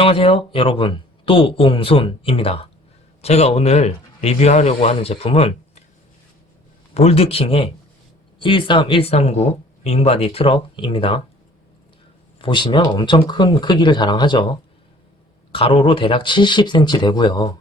안녕하세요 여러분, 또옹손입니다. 제가 오늘 리뷰하려고 하는 제품은 몰드킹의 13139 윙바디 트럭입니다. 보시면 엄청 큰 크기를 자랑하죠. 가로로 대략 70cm 되고요,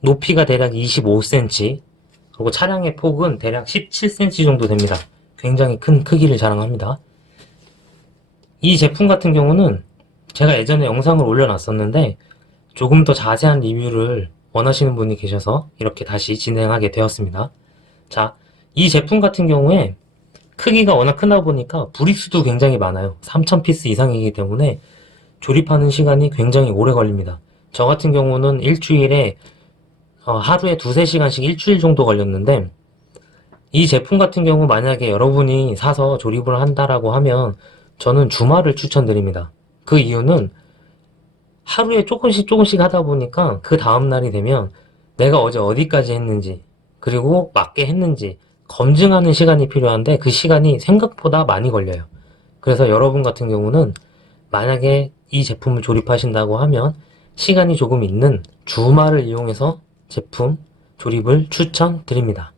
높이가 대략 25cm, 그리고 차량의 폭은 대략 17cm 정도 됩니다. 굉장히 큰 크기를 자랑합니다. 이 제품 같은 경우는 제가 예전에 영상을 올려놨었는데 조금 더 자세한 리뷰를 원하시는 분이 계셔서 이렇게 다시 진행하게 되었습니다. 자, 이 제품 같은 경우에 크기가 워낙 크다 보니까 브릭수도 굉장히 많아요. 3000피스 이상이기 때문에 조립하는 시간이 굉장히 오래 걸립니다. 저 같은 경우는 일주일에 하루에 2~3시간씩 일주일 정도 걸렸는데, 이 제품 같은 경우 만약에 여러분이 사서 조립을 한다라고 하면 저는 주말을 추천드립니다. 그 이유는 하루에 조금씩 하다 보니까 그 다음날이 되면 내가 어제 어디까지 했는지, 그리고 맞게 했는지 검증하는 시간이 필요한데 그 시간이 생각보다 많이 걸려요. 그래서 여러분 같은 경우는 만약에 이 제품을 조립하신다고 하면 시간이 조금 있는 주말을 이용해서 제품 조립을 추천드립니다.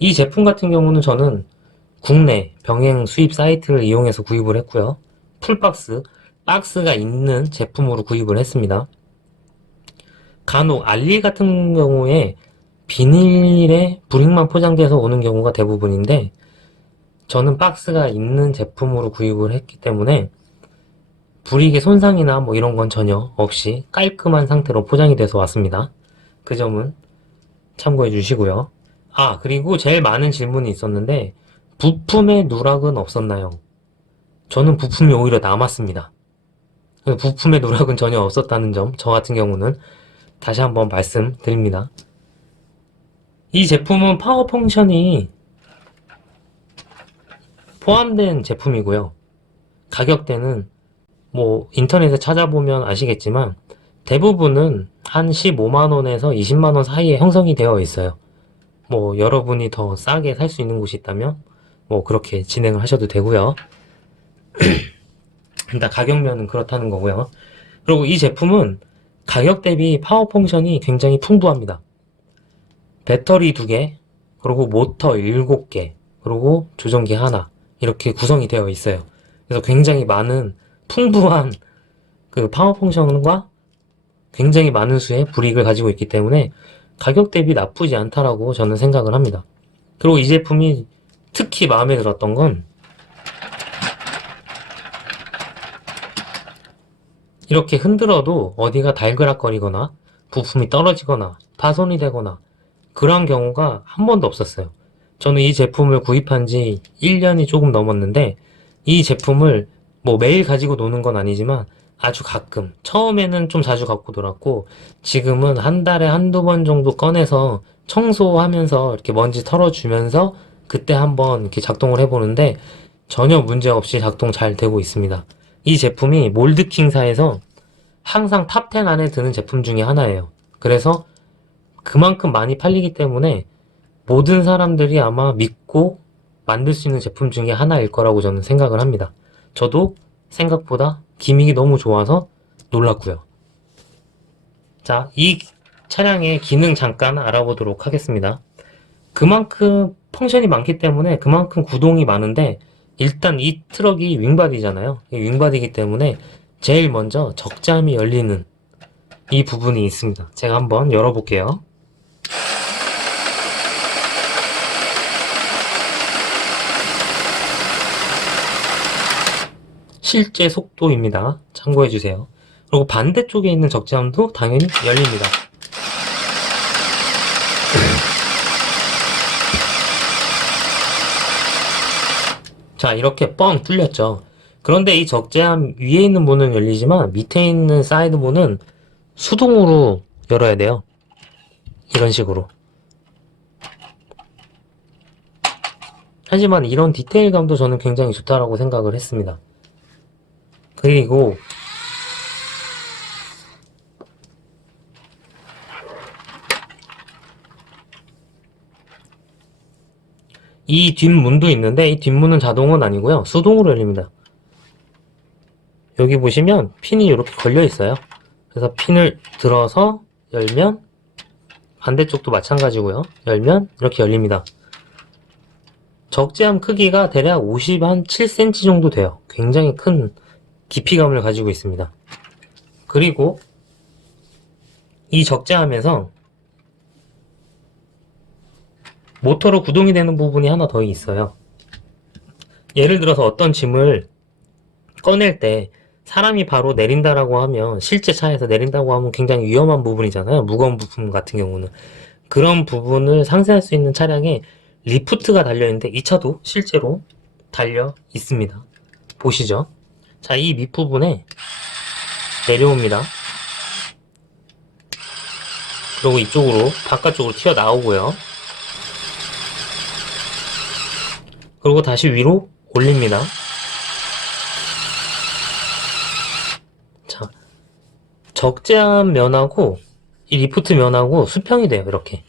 이 제품 같은 경우는 저는 국내 병행 수입 사이트를 이용해서 구입을 했고요. 풀박스, 박스가 있는 제품으로 구입을 했습니다. 간혹 알리 같은 경우에 비닐에 브릭만 포장돼서 오는 경우가 대부분인데, 저는 박스가 있는 제품으로 구입을 했기 때문에 브릭의 손상이나 뭐 이런 건 전혀 없이 깔끔한 상태로 포장이 돼서 왔습니다. 그 점은 참고해 주시고요. 그리고 제일 많은 질문이 있었는데, 부품에 누락은 없었나요? 저는 부품이 오히려 남았습니다. 부품의 누락은 전혀 없었다는 점, 저 같은 경우는 다시 한번 말씀드립니다. 이 제품은 파워 펑션이 포함된 제품이고요. 가격대는 뭐 인터넷에 찾아보면 아시겠지만 대부분은 한 15만원에서 20만원 사이에 형성이 되어 있어요. 뭐 여러분이 더 싸게 살 수 있는 곳이 있다면 뭐 그렇게 진행을 하셔도 되고요. 일단 가격면은 그렇다는 거고요. 그리고 이 제품은 가격 대비 파워 펑션이 굉장히 풍부합니다. 배터리 2개, 그리고 모터 7개, 그리고 조정기 하나, 이렇게 구성이 되어 있어요. 그래서 굉장히 많은 풍부한 그 파워 펑션과 굉장히 많은 수의 브릭을 가지고 있기 때문에 가격 대비 나쁘지 않다라고 저는 생각을 합니다. 그리고 이 제품이 특히 마음에 들었던 건 이렇게 흔들어도 어디가 달그락거리거나 부품이 떨어지거나 파손이 되거나 그러한 경우가 한 번도 없었어요. 저는 이 제품을 구입한 지 1년이 조금 넘었는데 이 제품을 뭐 매일 가지고 노는 건 아니지만 아주 가끔, 처음에는 좀 자주 갖고 놀았고 지금은 한 달에 한두 번 정도 꺼내서 청소하면서 이렇게 먼지 털어주면서 그때 한번 이렇게 작동을 해보는데 전혀 문제 없이 작동 잘 되고 있습니다. 이 제품이 몰드킹사에서 항상 탑10 안에 드는 제품 중에 하나예요. 그래서 그만큼 많이 팔리기 때문에 모든 사람들이 아마 믿고 만들 수 있는 제품 중에 하나일 거라고 저는 생각을 합니다. 저도 생각보다 기믹이 너무 좋아서 놀랐고요. 자, 이 차량의 기능 잠깐 알아보도록 하겠습니다. 그만큼 펑션이 많기 때문에 그만큼 구동이 많은데, 일단 이 트럭이 윙바디잖아요. 윙바디이기 때문에 제일 먼저 적재함이 열리는 이 부분이 있습니다. 제가 한번 열어볼게요. 실제 속도입니다. 참고해주세요. 그리고 반대쪽에 있는 적재함도 당연히 열립니다. 자, 이렇게 뻥 뚫렸죠. 그런데 이 적재함 위에 있는 문은 열리지만 밑에 있는 사이드 문은 수동으로 열어야 돼요. 이런 식으로. 하지만 이런 디테일감도 저는 굉장히 좋다라고 생각을 했습니다. 그리고 이 뒷문도 있는데 이 뒷문은 자동은 아니고요, 수동으로 열립니다. 여기 보시면 핀이 이렇게 걸려 있어요. 그래서 핀을 들어서 열면 반대쪽도 마찬가지고요. 열면 이렇게 열립니다. 적재함 크기가 대략 57cm 정도 돼요. 굉장히 큰 깊이감을 가지고 있습니다. 그리고 이 적재함에서 모터로 구동이 되는 부분이 하나 더 있어요. 예를 들어서 어떤 짐을 꺼낼 때 사람이 바로 내린다라고 하면, 실제 차에서 내린다고 하면 굉장히 위험한 부분이잖아요. 무거운 부품 같은 경우는. 그런 부분을 상쇄할 수 있는 차량에 리프트가 달려있는데 이 차도 실제로 달려 있습니다. 보시죠. 자, 이 밑부분에 내려옵니다. 그리고 이쪽으로 바깥쪽으로 튀어나오고요. 그리고 다시 위로 올립니다. 자, 적재함 면하고 이 리프트 면하고 수평이 돼요. 이렇게.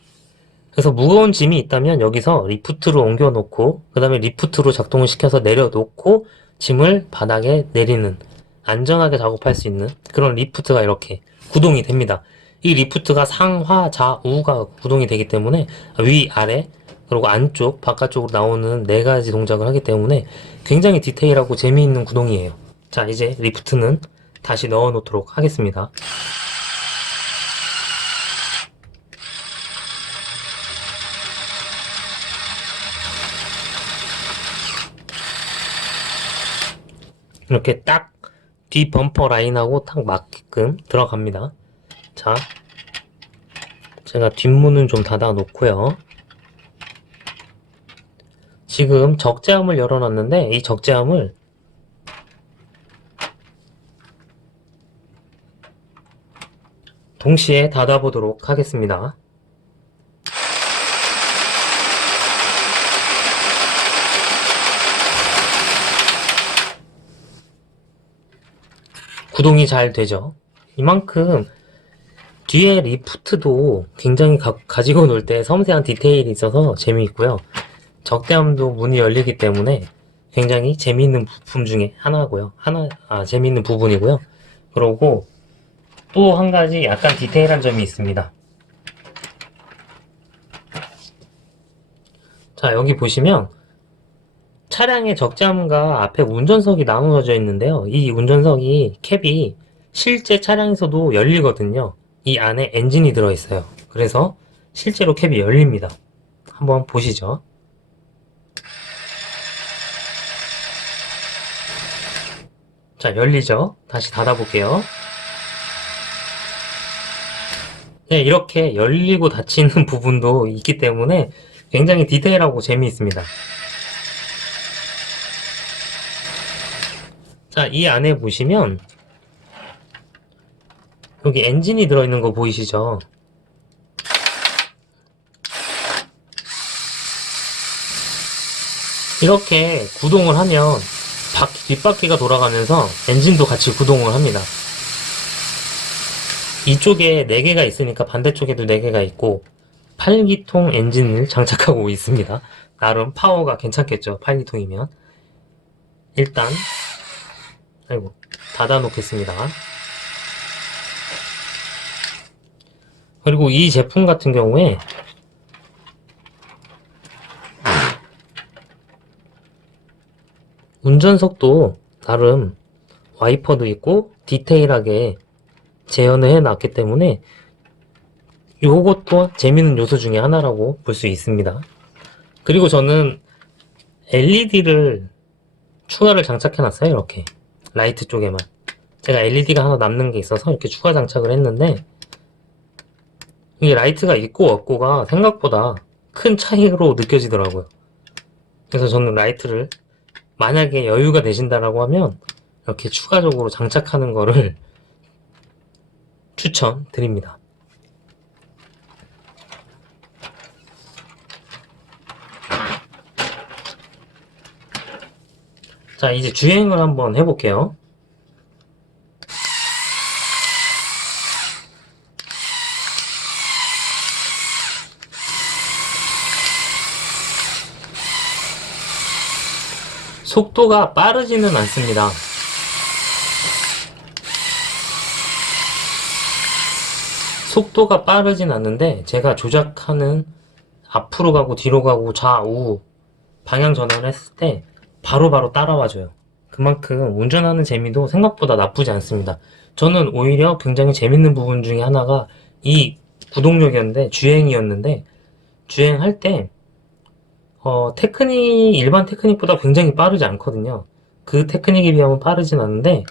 그래서 무거운 짐이 있다면 여기서 리프트로 옮겨 놓고, 그 다음에 리프트로 작동을 시켜서 내려놓고 짐을 바닥에 내리는, 안전하게 작업할 수 있는 그런 리프트가 이렇게 구동이 됩니다. 이 리프트가 상하 좌우가 구동이 되기 때문에 위 아래 그리고 안쪽 바깥쪽으로 나오는 4가지 동작을 하기 때문에 굉장히 디테일하고 재미있는 구동이에요. 자, 이제 리프트는 다시 넣어 놓도록 하겠습니다. 이렇게 딱 뒤 범퍼 라인하고 딱 맞게끔 들어갑니다. 자, 제가 뒷문은 좀 닫아 놓고요. 지금 적재함을 열어놨는데 이 적재함을 동시에 닫아보도록 하겠습니다. 구동이 잘 되죠. 이만큼 뒤에 리프트도 굉장히 가지고 놀 때 섬세한 디테일이 있어서 재미있고요. 적재함도 문이 열리기 때문에 굉장히 재미있는 부품 중에 하나고요. 재미있는 부분이고요. 그리고 또 한 가지 약간 디테일한 점이 있습니다. 자, 여기 보시면 차량의 적재함과 앞에 운전석이 나누어져 있는데요. 이 운전석이 캡이 실제 차량에서도 열리거든요. 이 안에 엔진이 들어있어요. 그래서 실제로 캡이 열립니다. 한번 보시죠. 자, 열리죠? 다시 닫아볼게요. 네, 이렇게 열리고 닫히는 부분도 있기 때문에 굉장히 디테일하고 재미있습니다. 자, 이 안에 보시면 여기 엔진이 들어있는 거 보이시죠? 이렇게 구동을 하면 뒷바퀴가 돌아가면서 엔진도 같이 구동을 합니다. 이쪽에 4개가 있으니까 반대쪽에도 4개가 있고 8기통 엔진을 장착하고 있습니다. 나름 파워가 괜찮겠죠, 8기통이면. 일단 닫아 놓겠습니다. 그리고 이 제품 같은 경우에 운전석도 나름 와이퍼도 있고 디테일하게 재현을 해놨기 때문에 요것도 재밌는 요소 중에 하나라고 볼 수 있습니다. 그리고 저는 LED를 추가를 장착해놨어요. 이렇게 라이트 쪽에만. 제가 LED가 하나 남는 게 있어서 이렇게 추가 장착을 했는데, 이게 라이트가 있고 없고가 생각보다 큰 차이로 느껴지더라고요. 그래서 저는 라이트를 만약에 여유가 되신다라고 하면 이렇게 추가적으로 장착하는 거를 추천드립니다. 자, 이제 주행을 한번 해볼게요. 속도가 빠르지는 않습니다. 속도가 빠르진 않는데 제가 조작하는 앞으로 가고 뒤로 가고 좌우 방향 전환을 했을 때 바로바로 따라와줘요. 그만큼 운전하는 재미도 생각보다 나쁘지 않습니다. 저는 오히려 굉장히 재밌는 부분 중에 하나가 이 구동력이었는데, 주행이었는데, 주행할 때 테크닉, 일반 테크닉보다 굉장히 빠르지 않거든요. 그 테크닉에 비하면 빠르진 않은데,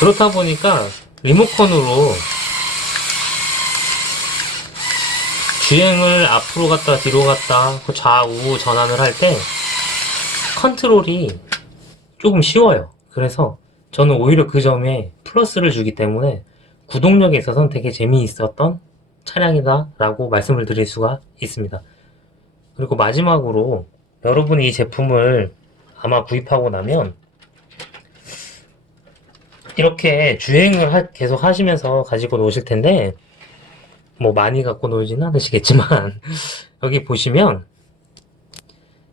그렇다 보니까 리모컨으로 주행을 앞으로 갔다 뒤로 갔다 좌우 전환을 할 때 컨트롤이 조금 쉬워요. 그래서 저는 오히려 그 점에 플러스를 주기 때문에 구동력에 있어서는 되게 재미있었던 차량이다 라고 말씀을 드릴 수가 있습니다. 그리고 마지막으로 여러분이 이 제품을 아마 구입하고 나면 이렇게 주행을 계속 하시면서 가지고 노실 텐데, 뭐 많이 갖고 놀지는 않으시겠지만 여기 보시면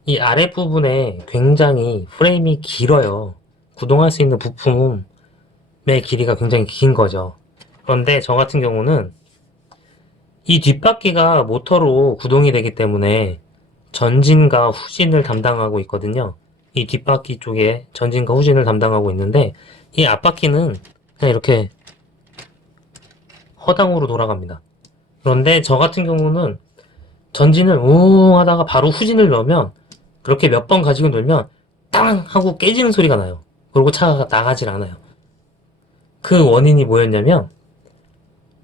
이 아랫부분에 굉장히 프레임이 길어요. 구동할 수 있는 부품의 길이가 굉장히 긴 거죠. 그런데 저 같은 경우는 이 뒷바퀴가 모터로 구동이 되기 때문에 전진과 후진을 담당하고 있거든요. 이 뒷바퀴 쪽에 전진과 후진을 담당하고 있는데, 이 앞바퀴는 그냥 이렇게 허당으로 돌아갑니다. 그런데 저 같은 경우는 전진을 웅 하다가 바로 후진을 넣으면, 그렇게 몇 번 가지고 놀면 땅 하고 깨지는 소리가 나요. 그리고 차가 나가질 않아요. 그 원인이 뭐였냐면,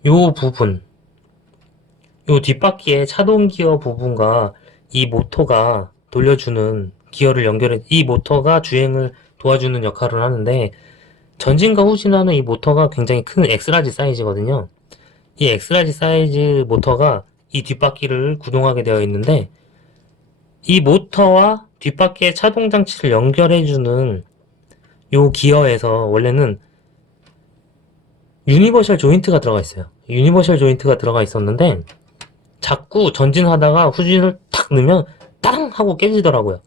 요 부분, 요 뒷바퀴의 차동 기어 부분과 이 모터가 돌려주는 기어를 연결해, 이 모터가 주행을 도와주는 역할을 하는데, 전진과 후진하는 이 모터가 굉장히 큰 엑스라지 사이즈거든요. 이 엑스라지 사이즈 모터가 이 뒷바퀴를 구동하게 되어 있는데, 이 모터와 뒷바퀴의 차동 장치를 연결해주는 요 기어에서 원래는 유니버셜 조인트가 들어가 있어요. 유니버셜 조인트가 들어가 있었는데 자꾸 전진하다가 후진을 탁 넣으면 따랑 하고 깨지더라고요.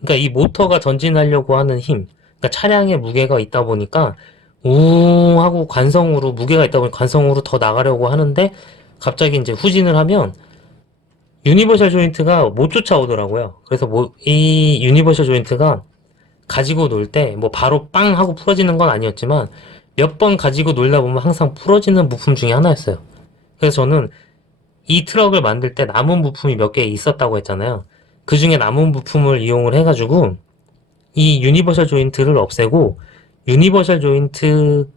그러니까 이 모터가 전진하려고 하는 힘, 그러니까 차량에 무게가 있다 보니까 우웅 하고 관성으로, 무게가 있다 보니 관성으로 더 나가려고 하는데 갑자기 이제 후진을 하면 유니버셜 조인트가 못 쫓아오더라고요. 그래서 이 유니버셜 조인트가 가지고 놀 때 뭐 바로 빵 하고 풀어지는 건 아니었지만 몇 번 가지고 놀다 보면 항상 풀어지는 부품 중에 하나였어요. 그래서 저는 이 트럭을 만들 때 남은 부품이 몇 개 있었다고 했잖아요. 그 중에 남은 부품을 이용을 해가지고 이 유니버셜 조인트를 없애고, 유니버셜 조인트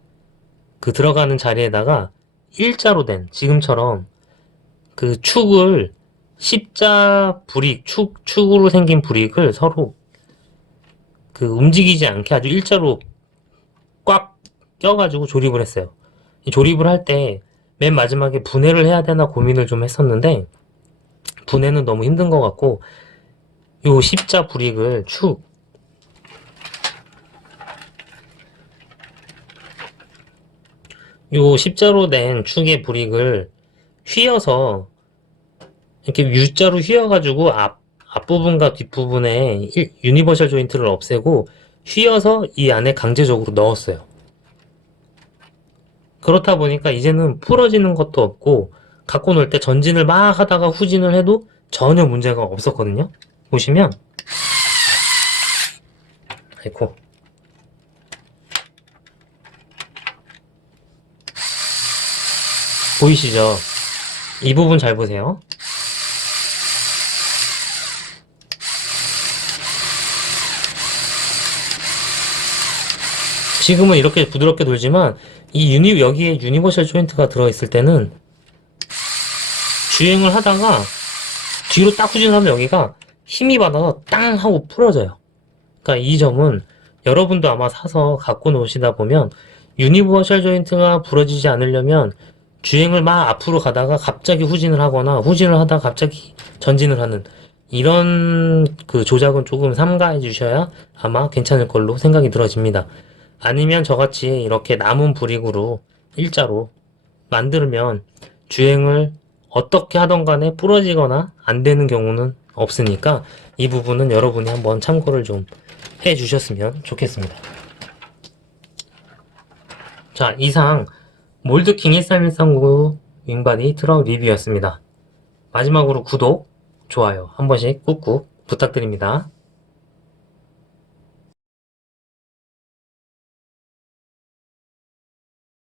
그 들어가는 자리에다가 일자로 된, 지금처럼 그 축을, 십자 브릭, 축으로 생긴 브릭을 서로 그 움직이지 않게 아주 일자로 꽉 껴가지고 조립을 했어요. 이 조립을 할 때 맨 마지막에 분해를 해야 되나 고민을 좀 했었는데, 분해는 너무 힘든 것 같고, 요 십자 브릭을 요 십자로 된 축의 브릭을 휘어서 이렇게 U자로 휘어가지고 앞부분과 뒷부분에 유니버셜 조인트를 없애고 휘어서 이 안에 강제적으로 넣었어요. 그렇다 보니까 이제는 풀어지는 것도 없고 갖고 놀 때 전진을 막 하다가 후진을 해도 전혀 문제가 없었거든요. 보시면, 아이고, 보이시죠? 이 부분 잘 보세요. 지금은 이렇게 부드럽게 돌지만 여기에 유니버셜 조인트가 들어있을 때는 주행을 하다가 뒤로 딱 후진하면 여기가 힘이 받아서 땅 하고 풀어져요. 그러니까 이 점은 여러분도 아마 사서 갖고 노시다 보면 유니버셜 조인트가 부러지지 않으려면 주행을 막 앞으로 가다가 갑자기 후진을 하거나 후진을 하다가 갑자기 전진을 하는 이런 그 조작은 조금 삼가해 주셔야 아마 괜찮을 걸로 생각이 들어집니다. 아니면 저같이 이렇게 남은 브릭으로 일자로 만들면 주행을 어떻게 하던 간에 부러지거나 안 되는 경우는 없으니까 이 부분은 여러분이 한번 참고를 좀 해 주셨으면 좋겠습니다. 자, 이상 몰드킹 13139 윙바디 트럭 리뷰였습니다. 마지막으로 구독, 좋아요 한 번씩 꾹꾹 부탁드립니다.